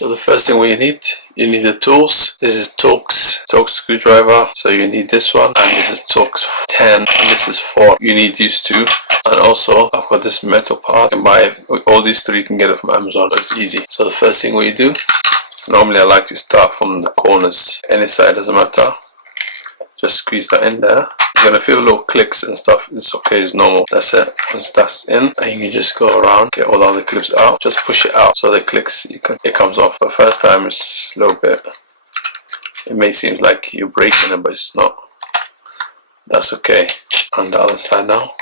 So the first thing you need the tools. This is Torx screwdriver, so you need this one, and this is Torx 10, and this is 4. You need these two, and also I've got this metal part. You can buy all these three, you can get it from Amazon. It's easy. So the first thing we do, normally I like to start from the corners, any side doesn't matter. Just squeeze that in there. You're gonna feel little clicks and stuff. It's okay, it's normal. That's it. Once that's in, and you can just go around, get all the other clips out. Just push it out so the clicks, it comes off. The first time it's a little bit, it may seem like you're breaking it, but it's not. That's okay. On the other side now.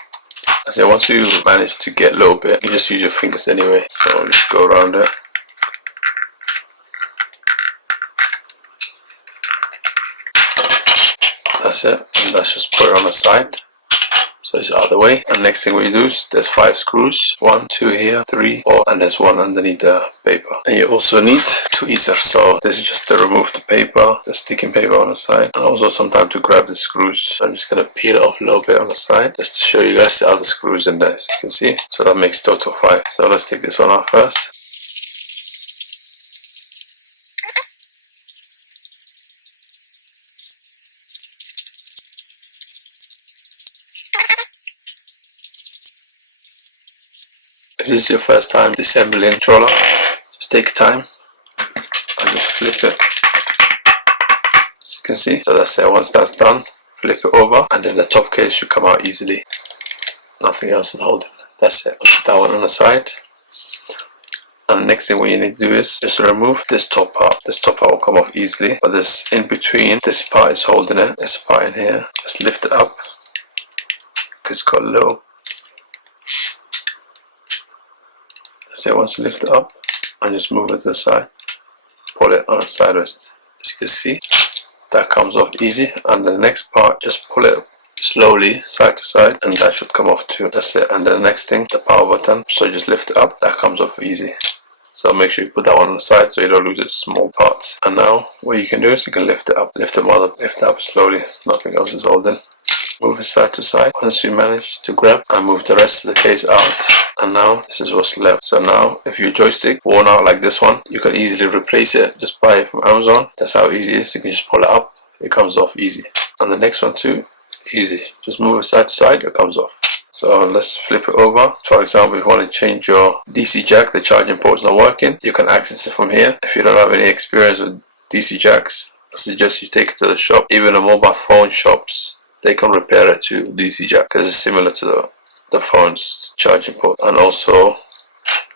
I say once you manage to get a little bit, you just use your fingers anyway. So just go around it. That's it, and let's just put it on the side so it's out of the way. And next thing we do is there's 5 screws, 1, 2 here, 3, 4, and there's 1 underneath the paper. And you also need tweezers, so this is just to remove the paper, the sticking paper on the side, and also sometimes to grab the screws. I'm just gonna peel it off a little bit on the side just to show you guys the other screws in there, as you can see. So that makes total 5. So let's take this one off first. If this is your first time disassembling controller, just take your time and just flip it, as you can see. So that's it. Once that's done, flip it over, and then the top case should come out easily. Nothing else is holding. That's it. Put that one on the side. And the next thing what you need to do is just remove this top part. This top part will come off easily, but this in between, this part is holding it. This part in here, just lift it up because it's got a little. So once you lift it up and just move it to the side, pull it on the sideways. As you can see, that comes off easy. And the next part, just pull it slowly side to side, and that should come off too. That's it. And the next thing, the power button. So just lift it up, that comes off easy. So make sure you put that one on the side so you don't lose the small parts. And now what you can do is you can lift it up, lift it up slowly. Nothing else is holding. Move it side to side. Once you manage to grab and move the rest of the case out, and now this is what's left. So now if your joystick worn out like this one, you can easily replace it. Just buy it from Amazon. That's how easy it is. You can just pull it up, it comes off easy. And the next one too, easy. Just move it side to side, it comes off. So let's flip it over. For example, if you want to change your DC jack, the charging port is not working, you can access it from here. If you don't have any experience with DC jacks, I suggest you take it to the shop. Even the mobile phone shops, they can repair it to DC jack because it's similar to the phone's charging port. And also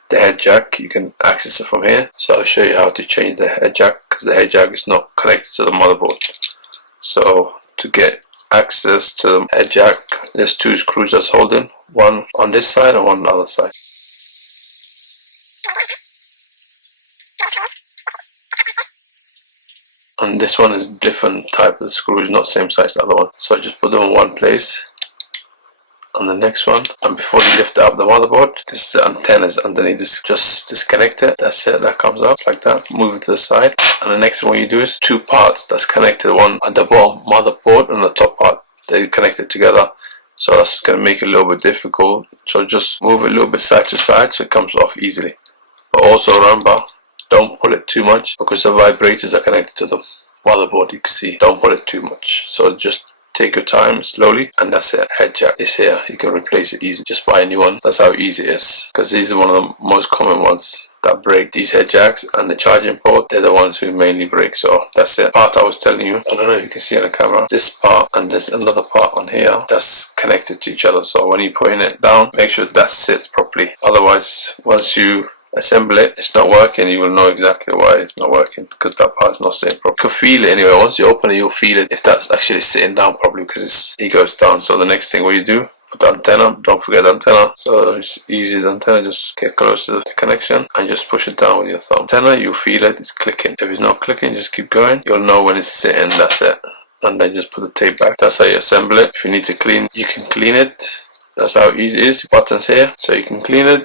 the head jack, you can access it from here. So I'll show you how to change the head jack because the head jack is not connected to the motherboard. So to get access to the head jack, there's 2 screws that's holding, one on this side and one on the other side. And this one is different type of screws, not same size as the other one. So I just put them in one place. On the next one, and before you lift up the motherboard, this is the antennas underneath this. Just disconnect it. That's it. That comes out like that. Move it to the side. And the next one you do is 2 parts that's connected. One at the bottom motherboard and the top part. They connected together. So that's going to make it a little bit difficult. So just move it a little bit side to side so it comes off easily. But also remember, don't pull it too much because the vibrators are connected to the motherboard. You can see. Don't pull it too much. So just take your time slowly, and that's it. Head jack is here. You can replace it easy. Just buy a new one. That's how easy it is. Because these are one of the most common ones that break. These head jacks and the charging port, they're the ones who mainly break. So that's it. Part I was telling you, I don't know if you can see on the camera, this part and there's another part on here that's connected to each other. So when you're putting it down, make sure that sits properly. Otherwise, once you assemble it, it's not working, you will know exactly why it's not working, because that part's not sitting properly. You can feel it anyway. Once you open it, you'll feel it if that's actually sitting down properly, because it goes down. So the next thing what you do, put the antenna, don't forget the antenna. So it's easy, the antenna, just get close to the connection and just push it down with your thumb. Antenna, you feel it, it's clicking. If it's not clicking, just keep going. You'll know when it's sitting, that's it. And then just put the tape back. That's how you assemble it. If you need to clean, you can clean it. That's how easy it is. Buttons here, so you can clean it.